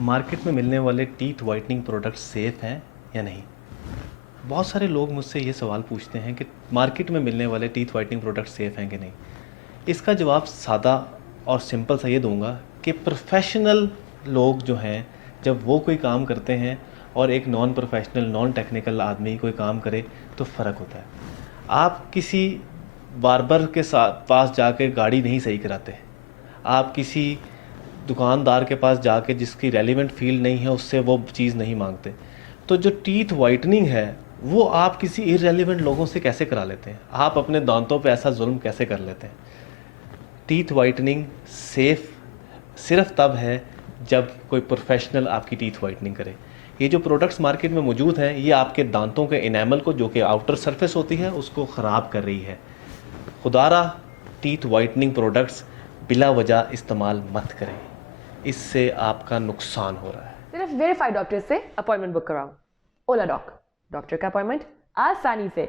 Market में मिलने वाले टीथ वाइटनिंग प्रोडक्ट्स सेफ़ हैं या नहीं? बहुत सारे लोग मुझसे ये सवाल पूछते हैं कि मार्केट में मिलने वाले टीथ वाइटनिंग प्रोडक्ट्स सेफ़ हैं कि नहीं? इसका जवाब सादा और सिंपल सा ये दूँगा कि प्रोफ़ेशनल लोग जो हैं, जब वो कोई काम करते हैं और एक नॉन प्रोफ़ेशनल, नॉन टेक्निकल आदमी कोई काम करे, तो फ़र्क होता है। आप किसी बार्बर के साथ पास जाके गाड़ी नहीं सही कराते। आप किसी दुकानदार के पास जाके जिसकी रेलेवेंट फ़ील्ड नहीं है, उससे वो चीज़ नहीं माँगते। तो जो टीथ व्हाइटनिंग है, वो आप किसी इर्रेलेवेंट लोगों से कैसे करा लेते हैं? आप अपने दाँतों पे ऐसा ज़ुल्म कैसे कर लेते हैं? टीथ व्हाइटनिंग सेफ़ सिर्फ़ तब है जब कोई प्रोफ़ेशनल आपकी टीथ व्हाइटनिंग करे। ये जो प्रोडक्ट्स मार्केट में मौजूद हैं, ये आपके दाँतों के एनामल को, जो कि आउटर सरफ़ेस होती है, उसको ख़राब कर रही है। खुदारा टीथ वाइटनिंग प्रोडक्ट्स बिला वजह इस्तेमाल मत करें, इससे आपका नुकसान हो रहा है। सिर्फ वेरीफाइड डॉक्टर से अपॉइंटमेंट बुक कराओ। ओला डॉक, डॉक्टर का अपॉइंटमेंट आसानी से।